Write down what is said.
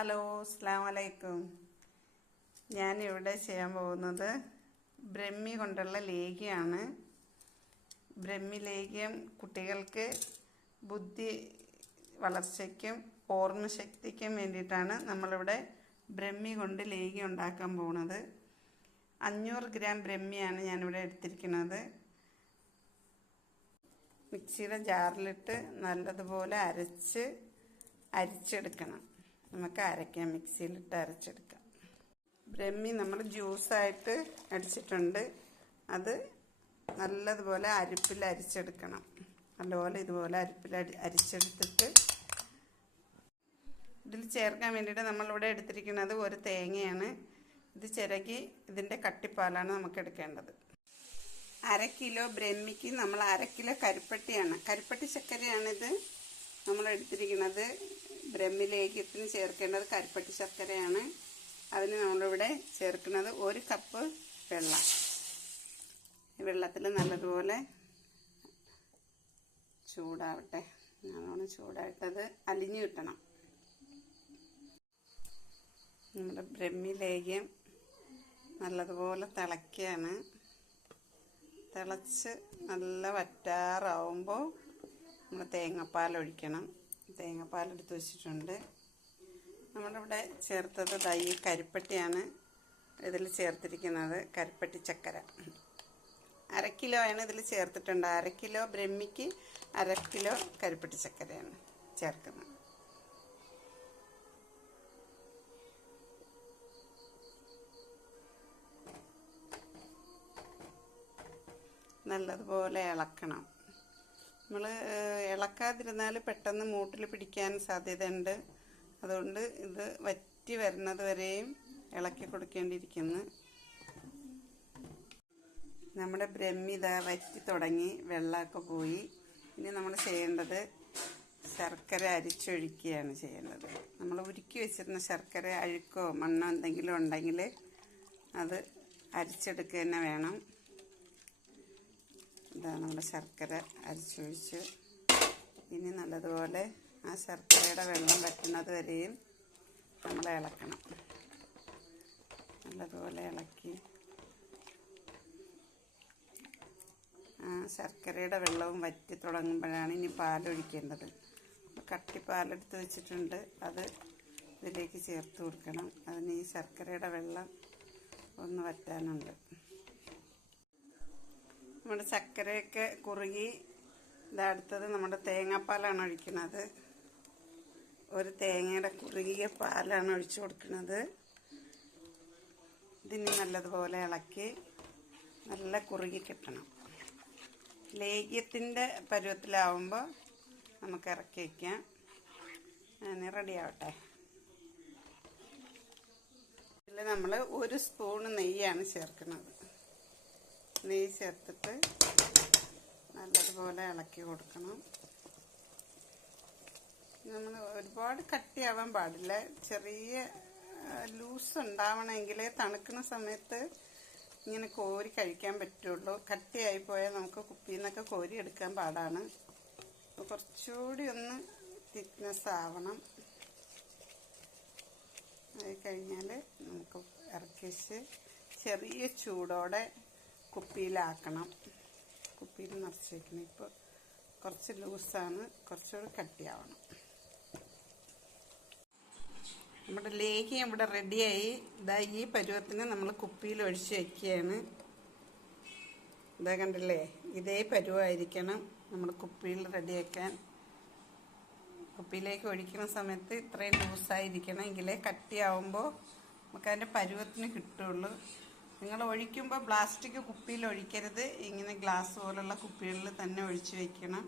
Hello അസ്സാം വലൈക്കും ഞാനിവിടെ ചെയ്യാൻ പോകുന്നത് ബ്രഹ്മി കൊണ്ടുള്ള ലേഖ്യമാണ് ബ്രഹ്മി ലേഖ്യം കുട്ടികൾക്ക് ബുദ്ധി വളർച്ചയ്ക്കും ഓർമ്മശക്തിക്കും വേണ്ടിയിട്ടാണ് നമ്മളിവിടെ ബ്രഹ്മി കൊണ്ട് ലേഖ്യം ഉണ്ടാക്കാൻ പോകുന്നത്. അഞ്ഞൂറ് ഗ്രാം ബ്രഹ്മിയാണ് ഞാനിവിടെ എടുത്തിരിക്കുന്നത്. മിക്സിയുടെ ജാറിലിട്ട് നല്ലതുപോലെ അരച്ച് അരിച്ചെടുക്കണം. നമുക്ക് അരയ്ക്കാം മിക്സിയിലിട്ട് അരച്ചെടുക്കാം. ബ്രഹ്മി നമ്മൾ ജ്യൂസായിട്ട് അടിച്ചിട്ടുണ്ട്. അത് നല്ലതുപോലെ അരിപ്പിൽ അരിച്ചെടുക്കണം. നല്ലപോലെ ഇതുപോലെ അരിപ്പിൽ അരി അരിച്ചെടുത്തിട്ട് ഇതിൽ ചേർക്കാൻ വേണ്ടിയിട്ട് നമ്മളിവിടെ എടുത്തിരിക്കുന്നത് ഒരു തേങ്ങയാണ്. ഇത് ചിരകി ഇതിന്റെ കട്ടിപ്പാലാണ് നമുക്ക് എടുക്കേണ്ടത്. അര കിലോ ബ്രഹ്മിക്ക് നമ്മൾ അര കിലോ കരിപ്പട്ടിയാണ്. കരിപ്പട്ടി ശക്കരയാണിത് നമ്മൾ എടുത്തിരിക്കുന്നത് ബ്രഹ്മി ലേഖ്യത്തിന് ചേർക്കേണ്ടത് കരിപ്പട്ടി ശർക്കരയാണ്. അതിന് നമ്മളിവിടെ ചേർക്കുന്നത് ഒരു കപ്പ് വെള്ളം. വെള്ളത്തിൽ നല്ലതുപോലെ ചൂടാവട്ടെ. നല്ലോണം ചൂടായിട്ടത് അലിഞ്ഞു കിട്ടണം. നമ്മുടെ ബ്രഹ്മി ലേഖ്യം നല്ലതുപോലെ തിളയ്ക്കുകയാണ്. തിളച്ച് നല്ല വറ്റാറാവുമ്പോൾ നമ്മൾ തേങ്ങാപ്പാൽ ഒഴിക്കണം. തേങ്ങാപ്പാൽ എടുത്ത് വെച്ചിട്ടുണ്ട് നമ്മളിവിടെ ചേർത്തത് ദൈ കരിപ്പട്ടിയാണ് ഇതിൽ ചേർത്തിരിക്കുന്നത് കരിപ്പട്ടി ചക്കര. അര കിലോയാണ് ഇതിൽ ചേർത്തിട്ടുണ്ട്. അര കിലോ ബ്രഹ്മിക്ക് അര കിലോ കരിപ്പട്ടി ചക്കരയാണ് ചേർക്കുന്നത്. നല്ലതുപോലെ ഇളക്കണം. നമ്മൾ ഇളക്കാതിരുന്നാൽ പെട്ടെന്ന് മൂട്ടിൽ പിടിക്കാൻ സാധ്യതയുണ്ട്. അതുകൊണ്ട് ഇത് വറ്റി വരുന്നത് വരെയും ഇളക്കി കൊടുക്കേണ്ടിയിരിക്കുന്നു. നമ്മുടെ ബ്രഹ്മിത വറ്റി തുടങ്ങി വെള്ളമൊക്കെ പോയി. ഇനി നമ്മൾ ചെയ്യേണ്ടത് ശർക്കര അരിച്ചൊഴിക്കുകയാണ് ചെയ്യേണ്ടത് നമ്മൾ ഉരുക്കി വെച്ചിരുന്ന ശർക്കര അഴുക്കോ മണ്ണോ എന്തെങ്കിലും ഉണ്ടെങ്കിൽ അത് അരിച്ചെടുക്കുക തന്നെ വേണം. ഇതാ നമ്മുടെ ശർക്കര അരിച്ചൊഴിച്ച്. ഇനി നല്ലതുപോലെ ആ ശർക്കരയുടെ വെള്ളം വറ്റുന്നത് വരെയും നമ്മൾ ഇളക്കണം. നല്ലതുപോലെ ഇളക്കി. ആ ശർക്കരയുടെ വെള്ളവും വറ്റി തുടങ്ങുമ്പോഴാണ് ഇനി പാലൊഴിക്കേണ്ടത്. കട്ടി പാലെടുത്ത് വെച്ചിട്ടുണ്ട്. അത് ഇതിലേക്ക് ചേർത്ത് കൊടുക്കണം. അതിന് ഈ ശർക്കരയുടെ വെള്ളം ഒന്ന് വറ്റാനുണ്ട്. നമ്മുടെ ചക്കരയൊക്കെ കുറുകി ഇതടുത്തത് നമ്മുടെ തേങ്ങാപ്പാലാണ് ഒഴിക്കുന്നത്. ഒരു തേങ്ങയുടെ കുറുകിയ പാലാണ് ഒഴിച്ചു കൊടുക്കുന്നത്. ഇതിന് നല്ലതുപോലെ ഇളക്കി നല്ല കുറുകി കിട്ടണം. ലേഖ്യത്തിന്റെ പരുവത്തിലാവുമ്പോൾ നമുക്ക് ഇറക്കി വയ്ക്കാം. അതിന് റെഡി ആവട്ടെ. ഇതിൽ നമ്മൾ ഒരു സ്പൂൺ നെയ്യാണ് ചേർക്കുന്നത്. നെയ്യ് ചേർത്തിട്ട് നല്ലതുപോലെ ഇളക്കി കൊടുക്കണം. നമ്മൾ ഒരുപാട് കട്ടിയാവാൻ പാടില്ല. ചെറിയ ലൂസ് ഉണ്ടാവണമെങ്കിൽ തണുക്കുന്ന സമയത്ത് ഇങ്ങനെ കോരി കഴിക്കാൻ പറ്റുള്ളൂ. കട്ടിയായി പോയാൽ നമുക്ക് കുപ്പിയിൽ നിന്നൊക്കെ കോരി എടുക്കാൻ പാടാണ്. അപ്പോൾ കുറച്ചുകൂടി ഒന്ന് തിക്നെസ് ആവണം. ആയി കഴിഞ്ഞാൽ നമുക്ക് ഇറക്കിച്ച് ചെറിയ ചൂടോടെ കുപ്പിയിലാക്കണം. കുപ്പിയിൽ നിറച്ച് വയ്ക്കണം ഇപ്പോൾ കുറച്ച് ലൂസാണ്. കുറച്ചുകൂടി കട്ടിയാവണം. നമ്മുടെ ലേഹ്യം ഇവിടെ റെഡിയായി. ഇതാ ഈ പരുവത്തിന് നമ്മൾ കുപ്പിയിൽ ഒഴിച്ച് വയ്ക്കുകയാണ് ഇതാ കണ്ടില്ലേ? ഇതേ പരുവായിരിക്കണം നമ്മൾ കുപ്പിയിൽ റെഡിയാക്കാൻ. കുപ്പിയിലേക്ക് ഒഴിക്കുന്ന സമയത്ത് ഇത്രയും ലൂസായിരിക്കണം. എങ്കിലേ കട്ടിയാവുമ്പോൾ നമുക്കതിന്റെ പരുവത്തിന് കിട്ടുള്ളൂ നിങ്ങൾ ഒഴിക്കുമ്പോൾ പ്ലാസ്റ്റിക് കുപ്പിയിൽ ഒഴിക്കരുത് ഇങ്ങനെ ഗ്ലാസ് പോലുള്ള കുപ്പികളിൽ തന്നെ ഒഴിച്ച് വെക്കണം.